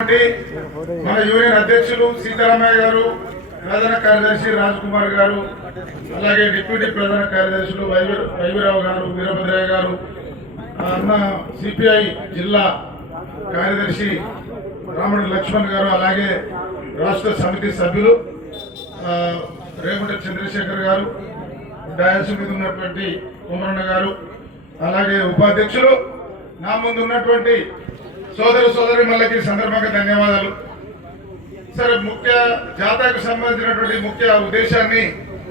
మన యూనియన్ అధ్యక్షులు సీతారామయ్య గారు, ప్రధాన కార్యదర్శి రాజ్ కుమార్ గారు, అలాగే డిప్యూటీ ప్రధాన కార్యదర్శులు వైవిరావు గారు, వీరభద్రయ్య గారు, అన్న సిపిఐ జిల్లా కార్యదర్శి రాముడు లక్ష్మణ్ గారు, అలాగే రాష్ట్ర సమితి సభ్యులు రేగుంట చంద్రశేఖర్ గారు, డయాస్ మీద ఉన్నటువంటి కుమరన్న గారు, అలాగే ఉపాధ్యక్షులు, నా ముందు ఉన్నటువంటి సోదరిమణులకి సందర్భంగా ధన్యవాదాలు. సరే, ముఖ్య జాతరకు సంబంధించినటువంటి ముఖ్య ఉద్దేశాన్ని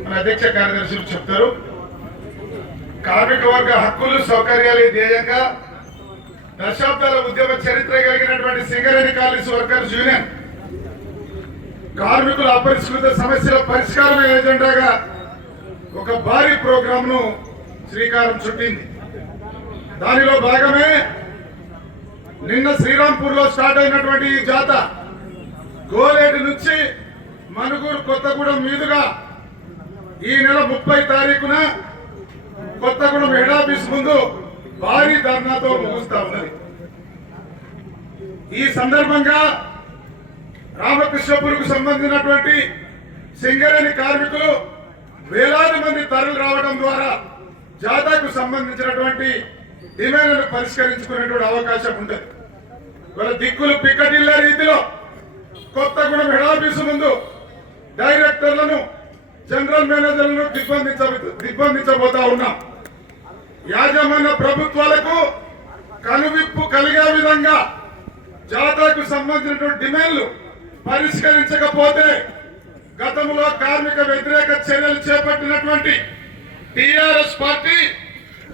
మన అధ్యక్ష కార్యదర్శులు చెప్తారు. కార్మిక వర్గ హక్కులు సౌకర్యాలు ధ్యేయంగా దశాబ్దాల ఉద్యమ చరిత్ర కలిగినటువంటి సింగరేణి కాలేజ్ వర్కర్స్ యూనియన్ కార్మికుల అపరిష్కృత సమస్యల పరిష్కారం ఎజెండాగా ఒక భారీ ప్రోగ్రామ్ ను శ్రీకారం చుట్టింది. దానిలో భాగమే నిన్న శ్రీరాంపూర్ లో స్టార్ట్ అయినటువంటి ఈ జాత గోలేటి నుంచి మనుగూరు కొత్తగూడెం మీదుగా ఈ నెల 30 తారీఖున కొత్తగూడెం హెడ్ ఆఫీస్ ముందు భారీ ధర్నాతో ముగుస్తా ఉన్నది. ఈ సందర్భంగా రామకృష్ణపూర్కు సంబంధించినటువంటి సింగరేణి కార్మికులు వేలాది మంది తరలి రావడం ద్వారా జాతకు సంబంధించినటువంటి డిమాండ్లను పరిష్కరించుకునేటువంటి అవకాశం ఉంటుంది. వాళ్ళ దిక్కులు పిక్కటిల్ల రీతిలో కొత్తగూడెం హెడ్ ఆఫీసు ముందు డైరెక్టర్లను, జనరల్ మేనేజర్లను దిగ్బంధించబోతా ఉన్నాం. యాజమాన్య ప్రభుత్వాలకు కనువిప్పు కలిగే విధంగా జాతకు సంబంధించినటువంటి డిమాండ్లు పరిష్కరించకపోతే గతంలో కార్మిక వ్యతిరేక చర్యలు చేపట్టినటువంటి టిఆర్ఎస్ పార్టీ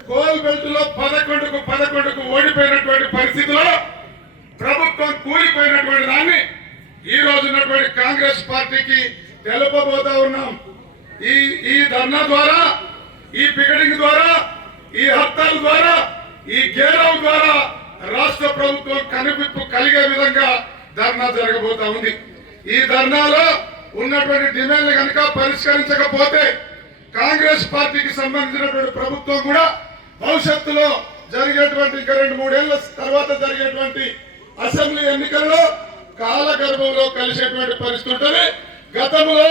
కోల్ బెల్ట్ లో 11కు ఓడిపోయినటువంటి పరిస్థితిలో ప్రభుత్వం కూలిపోయినటువంటి దాన్ని ఈ రోజు ఉన్నటువంటి కాంగ్రెస్ పార్టీకి తెలుపబోతా ఉన్నాం. ఈ ధర్నా ద్వారా, ఈ పికెటింగ్ ద్వారా, ఈ హత్యల ద్వారా, ఈ గేరావు ద్వారా రాష్ట్ర ప్రభుత్వం కనువిప్పు కలిగే విధంగా ధర్నా జరగబోతా ఉంది. ఈ ధర్నాలో ఉన్నటువంటి డిమాండ్లు కనుక పరిష్కరించకపోతే కాంగ్రెస్ పార్టీకి సంబంధించినటువంటి ప్రభుత్వం కూడా భవిష్యత్తులో జరిగేటువంటి ఇంకా 2-3 ఏళ్ల తర్వాత జరిగేటువంటి అసెంబ్లీ ఎన్నికల్లో కాలగర్భంలో కలిసేటువంటి పరిస్థితి ఉంటుంది. గతంలో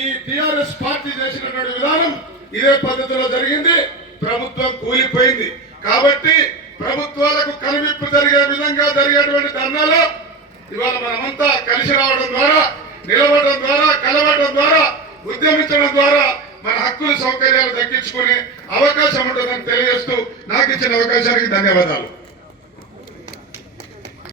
ఈ టిఆర్ఎస్ పార్టీ చేసినటువంటి విధానం ఇదే పద్ధతిలో జరిగింది. ప్రభుత్వం కూలిపోయింది. కాబట్టి ప్రభుత్వాలకు కనువిప్పు జరిగే విధంగా జరిగేటువంటి ధర్నాలో ఇవాళ మనమంతా కలిసి రావడం ద్వారా, నిలబడడం ద్వారా, కలవడం ద్వారా, ఉద్యమించడం ద్వారా మన హక్కులు సౌకర్యాలు దక్కించుకునే అవకాశం ఉంటుందని తెలియజేస్తూ నాకు ఇచ్చిన అవకాశానికి ధన్యవాదాలు.